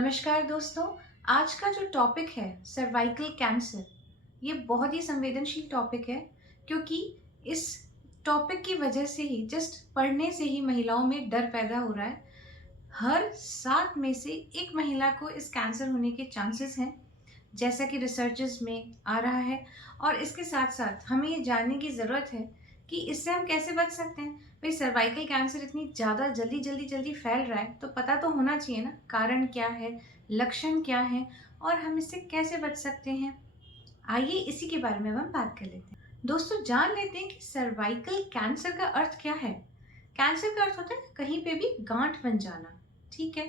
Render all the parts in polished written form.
नमस्कार दोस्तों। आज का जो टॉपिक है सर्वाइकल कैंसर, ये बहुत ही संवेदनशील टॉपिक है क्योंकि इस टॉपिक की वजह से ही जस्ट पढ़ने से ही महिलाओं में डर पैदा हो रहा है। हर 7 में से 1 महिला को इस कैंसर होने के चांसेस हैं, जैसा कि रिसर्चेस में आ रहा है। और इसके साथ-साथ हमें ये जानने की ज़रूरत है कि इससे हम कैसे बच सकते हैं। भई सर्वाइकल कैंसर इतनी ज़्यादा जल्दी फैल रहा है, तो पता तो होना चाहिए ना, कारण क्या है, लक्षण क्या हैं और हम इससे कैसे बच सकते हैं। आइए इसी के बारे में अब हम बात कर लेते हैं। दोस्तों जान लेते हैं कि सर्वाइकल कैंसर का अर्थ क्या है। कैंसर का अर्थ होता है कहीं पे भी गाँठ बन जाना, ठीक है?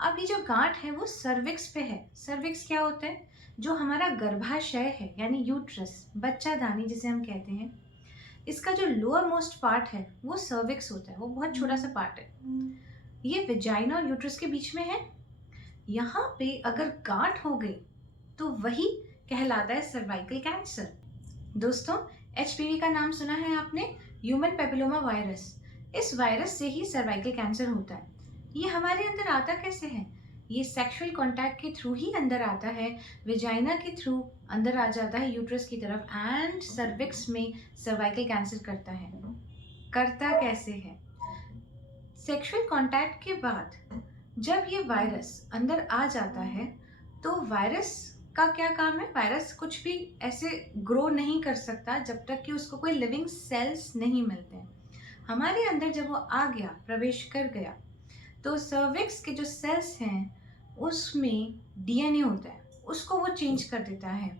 अब ये जो गाँठ है वो सर्विक्स पे है। सर्विक्स क्या होता है? जो हमारा गर्भाशय है यानी यूट्रस, बच्चादानी जिसे हम कहते हैं, इसका जो लोअर मोस्ट पार्ट है वो सर्विक्स होता है। वो बहुत छोटा सा पार्ट है। ये वेजाइना और यूट्रस के बीच में है। यहाँ पे अगर गाँठ हो गई तो वही कहलाता है सर्वाइकल कैंसर। दोस्तों एचपीवी का नाम सुना है आपने? Human papilloma virus. इस वायरस से ही सर्वाइकल कैंसर होता है। ये हमारे अंदर आता कैसे है? ये सेक्सुअल कांटेक्ट के थ्रू ही अंदर आता है, वेजाइना के थ्रू अंदर आ जाता है यूट्रस की तरफ एंड सर्विक्स में सर्वाइकल कैंसर करता है। करता कैसे है? सेक्सुअल कांटेक्ट के बाद जब ये वायरस अंदर आ जाता है तो वायरस का क्या काम है? वायरस कुछ भी ऐसे ग्रो नहीं कर सकता जब तक कि उसको कोई लिविंग सेल्स नहीं मिलते हैं। हमारे अंदर जब वो आ गया, प्रवेश कर गया, तो सर्विक्स के जो सेल्स हैं उसमें डीएनए होता है, उसको वो चेंज कर देता है।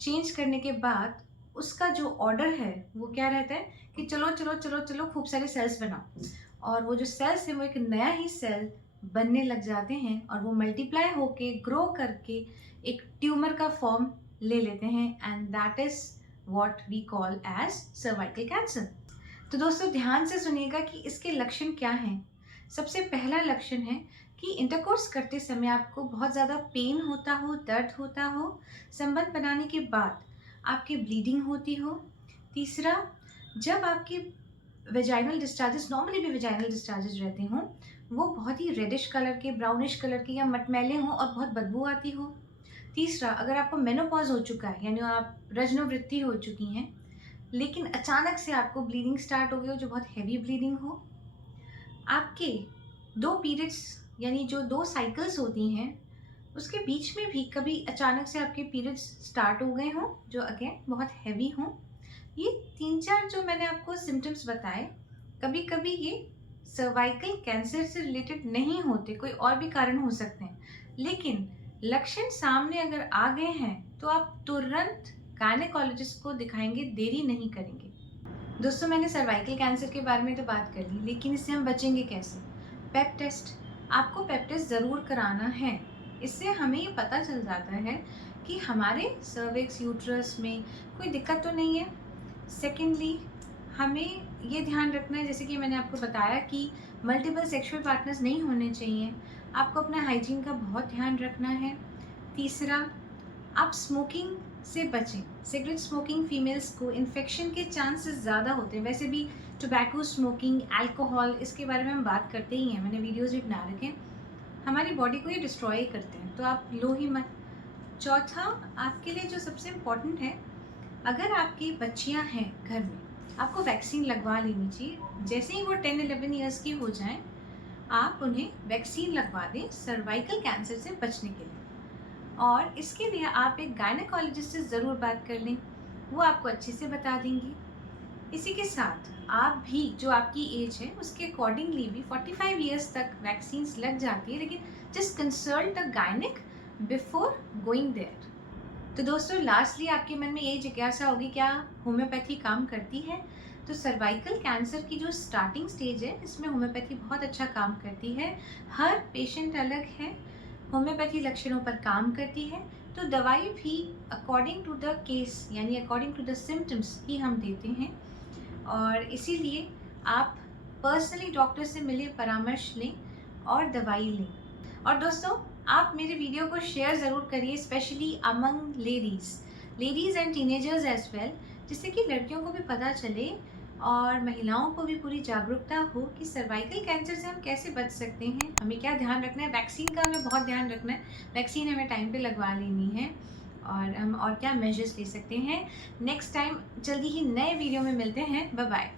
चेंज करने के बाद उसका जो ऑर्डर है वो क्या रहता है कि चलो चलो चलो चलो खूब सारे सेल्स बनाओ। और वो जो सेल्स है वो एक नया ही सेल बनने लग जाते हैं और वो मल्टीप्लाई होके ग्रो करके एक ट्यूमर का फॉर्म ले लेते हैं and that is what we call as cervical cancer. तो दोस्तों ध्यान से सुनिएगा कि इसके लक्षण क्या हैं। सबसे पहला लक्षण है कि इंटरकोर्स करते समय आपको बहुत ज़्यादा पेन होता हो, दर्द होता हो, संबंध बनाने के बाद आपकी ब्लीडिंग होती हो। तीसरा, जब आपकी वेजाइनल डिस्चार्जेस, नॉर्मली भी वेजाइनल डिस्चार्जेस रहते हों, वो बहुत ही रेडिश कलर के, ब्राउनिश कलर के या मटमैले हों और बहुत बदबू आती हो। तीसरा, अगर आपको मेनोपॉज हो चुका है यानी आप रजनोवृत्ति हो चुकी हैं, लेकिन अचानक से आपको ब्लीडिंग स्टार्ट हो गई हो जो बहुत हैवी ब्लीडिंग हो। आपके 2 पीरियड्स यानी जो 2 साइकिल्स होती हैं, उसके बीच में भी कभी अचानक से आपके पीरियड्स स्टार्ट हो गए हों, जो अगेन बहुत हैवी हों। ये 3-4 जो मैंने आपको सिम्पटम्स बताए, कभी-कभी ये सर्वाइकल कैंसर से रिलेटेड नहीं होते, कोई और भी कारण हो सकते हैं। लेकिन लक्षण सामने अगर आ गए हैं, तो आप तुरंत गायनेकोलॉजिस्ट को दिखाएँगे, देरी नहीं करेंगे। दोस्तों मैंने सर्वाइकल कैंसर के बारे में तो बात कर ली, लेकिन इससे हम बचेंगे कैसे? पेप टेस्ट, आपको पेप टेस्ट ज़रूर कराना है। इससे हमें ये पता चल जाता है कि हमारे सर्विक्स, यूट्रस में कोई दिक्कत तो नहीं है। सेकेंडली, हमें ये ध्यान रखना है, जैसे कि मैंने आपको बताया कि मल्टीपल सेक्सुअल पार्टनर्स नहीं होने चाहिए। आपको अपना हाइजीन का बहुत ध्यान रखना है। तीसरा, आप स्मोकिंग से बचें। सिगरेट स्मोकिंग फीमेल्स को इन्फेक्शन के चांसेस ज़्यादा होते हैं। वैसे भी टोबैको स्मोकिंग, अल्कोहल, इसके बारे में हम बात करते ही हैं, मैंने वीडियोज़ भी बना रखे हैं। हमारी बॉडी को ये डिस्ट्रॉय करते हैं, तो आप लो ही मत। चौथा, आपके लिए जो सबसे इम्पॉर्टेंट है, अगर आपकी बच्चियां हैं घर में, आपको वैक्सीन लगवा लेनी चाहिए। जैसे ही वो 10-11 ईयर्स की हो जाएं, आप उन्हें वैक्सीन लगवा दें सर्वाइकल कैंसर से बचने के लिए। और इसके लिए आप एक गायनेकोलॉजिस्ट से ज़रूर बात कर लें, वो आपको अच्छे से बता देंगी। इसी के साथ आप भी जो आपकी एज है उसके अकॉर्डिंगली भी 45 ईयर्स तक वैक्सीन्स लग जाती है, लेकिन just consult a gynaec before going there. तो दोस्तों लास्टली आपके मन में ये जिज्ञासा होगी, क्या होम्योपैथी काम करती है? तो सर्वाइकल कैंसर की जो स्टार्टिंग स्टेज है इसमें होम्योपैथी बहुत अच्छा काम करती है। हर पेशेंट अलग है, होम्योपैथी लक्षणों पर काम करती है, तो दवाई भी अकॉर्डिंग टू द केस यानी अकॉर्डिंग टू द सिम्टम्स ही हम देते हैं। और इसीलिए आप पर्सनली डॉक्टर से मिले, परामर्श लें और दवाई लें। और दोस्तों आप मेरे वीडियो को शेयर ज़रूर करिए, specially among ladies and teenagers as well, जिससे कि लड़कियों को भी पता चले और महिलाओं को भी पूरी जागरूकता हो कि सर्वाइकल कैंसर से हम कैसे बच सकते हैं, हमें क्या ध्यान रखना है। वैक्सीन का हमें बहुत ध्यान रखना है, वैक्सीन हमें टाइम पे लगवा लेनी है, और हम और क्या मेजर्स ले सकते हैं। नेक्स्ट टाइम जल्दी ही नए वीडियो में मिलते हैं। Bye bye.